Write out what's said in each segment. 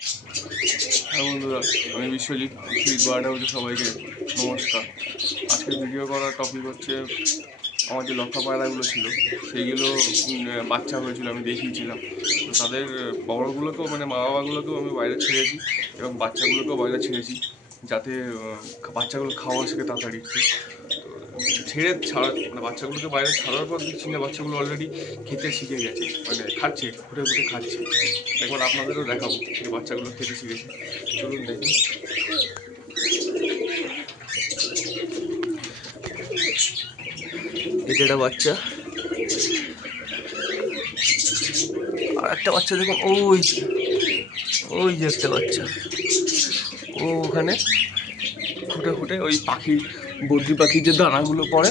হ্যাঁ বন্ধুরা, আমি বিশ্বজিৎ। বিশ্বজিৎ বার্ড হাউসে সবাইকে নমস্কার। আজকে ভিডিও করার টপিক হচ্ছে আমার যে লক্ষা পায়রাগুলো ছিল সেইগুলো বাচ্চা হয়েছিল, আমি দেখিয়েছিলাম। তো তাদের বড়গুলোকেও মানে মা বাবাগুলোকেও আমি বাইরে ছেড়েছি এবং বাচ্চাগুলোকেও বাইরে ছেড়েছি, যাতে বাচ্চাগুলো খাওয়া শেখে তাড়াতাড়ি। মানে বাচ্চাগুলোকে বাইরে ছাড়ার পর দেখছি না, বাচ্চাগুলো অলরেডি খেতে শিখে গেছে, মানে খাচ্ছে, ঘুরে ঘুরে খাচ্ছে। একবার আপনাদেরও দেখাবো যে বাচ্চাগুলো খেতে শিখেছে। চলুন দেখুন। এটা একটা বাচ্চা, আর একটা বাচ্চা দেখুন, ওই যে একটা বাচ্চা, ও ওখানে খুঁটে খুঁটে ওই পাখির বদ্রি পাখির যে দানাগুলো পড়ে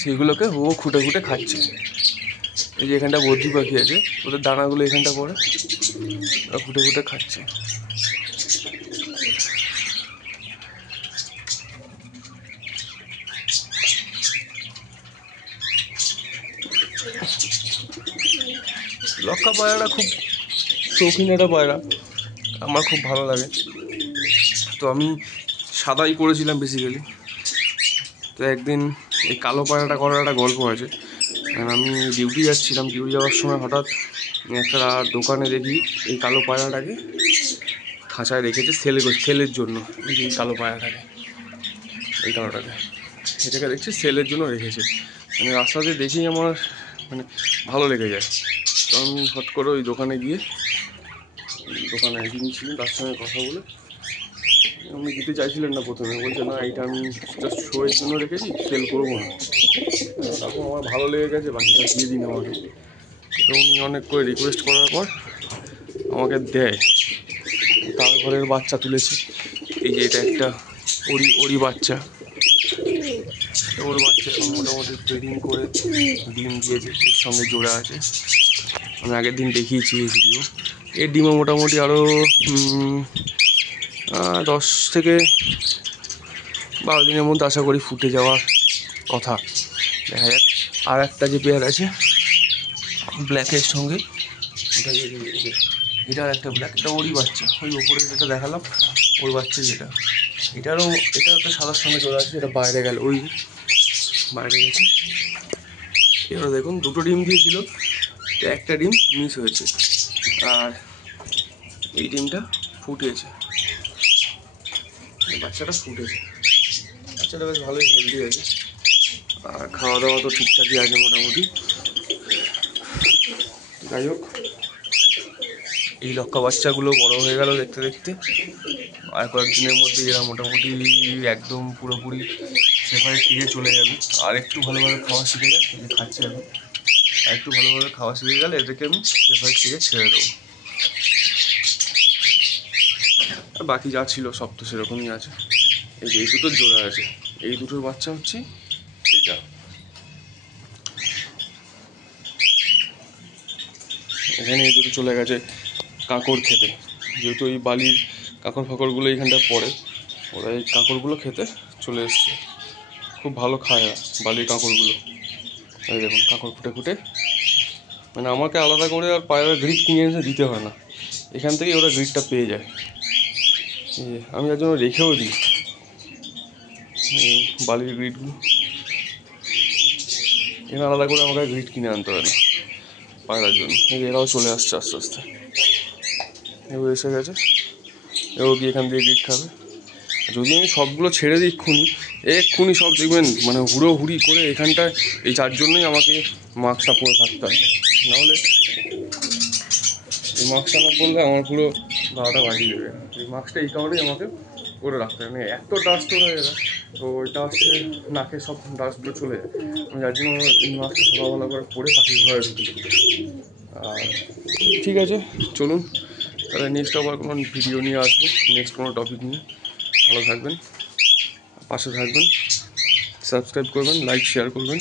সেগুলোকে ও খুঁটে খুঁটে খাচ্ছে। এই যে এখানটা বদ্রি পাখি আছে, ওদের দানাগুলো এখানটা পড়ে, ওরা খুঁটে খুঁটে খাচ্ছে। লক্ষা পায়রাটা খুব শৌখিন একটা পায়রা, আমার খুব ভালো লাগে। তো আমি সাদাই করেছিলাম বেসিক্যালি। তো একদিন এই কালো পায়রাটা করার একটা গল্প আছে। আমি ডিউটি যাচ্ছিলাম, ডিউটি যাওয়ার সময় হঠাৎ একটা দোকানে দেখি এই কালো পায়রাটাকে খাঁচায় রেখেছে সেলের জন্য। এই কালো পায়রাটাকে, এই কালোটাকে, এটাকে দেখছি সেলের জন্য রেখেছে। মানে রাস্তাতে দেখেই আমার মানে ভালো লেগে যায়। তো আমি হট করে ওই দোকানে গিয়ে, দোকানে যিনি ছিলেন তার সঙ্গে কথা বলে, উনি দিতে চাইছিলেন না প্রথমে, বলছে না এটা আমি জাস্ট শোয়ের জন্য রেখেছি, সেল করবো না। তারপর আমার ভালো লেগে গেছে, বাকিটা দিয়ে দিন আমাকে। তো উনি অনেক করে রিকোয়েস্ট করার পর আমাকে দেয়। তার ঘরের বাচ্চা তুলেছি, এই যে এটা একটা ওরি বাচ্চা। ওর বাচ্চা মোটামুটি ব্রিডিং করে ডিম দিয়েছে, এর সঙ্গে জোড়া আছে। আমি আগের দিন দেখিয়েছি এই ভিডিও। এর ডিমও মোটামুটি আরও 10 থেকে 12 দিনের মধ্যে আশা করি ফুটে যাওয়ার কথা। দেখা যাক। আর একটা যে পেয়ার আছে ব্ল্যাকের সঙ্গে, এটার একটা ব্ল্যাক, এটা ওরই বাচ্চা, ওই ওপরে যেটা দেখালাম ওর বাচ্চা যেটা, এটা একটা সাদার সঙ্গে জোড়া আছে, এটা বাইরে গেল, ওই বাইরে গেছে। এবার দেখুন, দুটো ডিম দিয়েছিল, একটা ডিম মিস হয়েছে, আর এই ডিমটা ফুটেছে, বাচ্চাটা ফুটেছে। বাচ্চাটা বেশ ভালোই হেলদি আছে, আর খাওয়া দাওয়া তো ঠিকঠাকই আছে মোটামুটি। যাই হোক, এই লক্ষা বাচ্চাগুলো বড় হয়ে গেল দেখতে দেখতে। আর কয়েকদিনের মধ্যে এরা মোটামুটি একদম পুরোপুরি সেপারেট দিকে চলে যাবে। আর একটু ভালোভাবে খাওয়া শিখে যায়, খাচ্ছে এখন। আর একটু ভালোভাবে খাওয়া শিখে গেলে এদেরকে আমি সেপারেট দিকে ছেড়ে দেবো। আর বাকি যা ছিল সব তো সেরকমই আছে। এই যে এই দুটোর জোড়া আছে, এই দুটোর বাচ্চা হচ্ছে এটা। এখানে এই দুটো চলে গেছে কাঁকড় খেতে, যেহেতু এই বালির কাঁকড় ফাঁকড়গুলো এইখানটা পড়ে, ওরা এই কাঁকড়গুলো খেতে চলে এসছে। খুব ভালো খায় বালির কাঁকড়গুলো। এই দেখুন, কাঁকড় ফুটে ফুটে, মানে আমাকে আলাদা করে আর পায়রার গ্রিড কিনে এসে দিতে হয় না, এখান থেকেই ওরা গ্রিডটা পেয়ে যায়। আমি তার জন্য রেখেও দিই বালির গ্রিডগুলো, এখানে আলাদা করে আমাকে গ্রিড কিনে আনতে হয় না পায়রার জন্য। এরাও চলে আসছে আস্তে আস্তে, এবার এসে গেছে, এও গিয়ে এখান দিয়ে গ্রিড খাবে। যদি আমি সবগুলো ছেড়ে দিই এক্ষুনি সব দেখবেন মানে হুড়োহুড়ি করে এখানটায়, এই যার জন্যই আমাকে মাস্কটা পরে থাকতে হয়, নাহলে এই মাস্কটা না পরলে আমার পুরো 12টা বাজিয়ে দেবে। এই মাস্কটা এই কারণেই আমাকে করে রাখতে হয়, মানে এত ডাস্ট হয়ে যায়, তো ওই ডাস্টে নাকে সব ডাস্টগুলো চলে যায়। আমি যার জন্য এই মাস্কটা সকালবেলা করে পরে পাখির ঘরে ঢুকি। আর ঠিক আছে, চলুন তাহলে নেক্সট আবার কোনো ভিডিও নিয়ে আসবো, নেক্সট কোনো টপিক নিয়ে। ভালো থাকবেন, পাশে থাকবেন, সাবস্ক্রাইব করবেন, লাইক শেয়ার করবেন।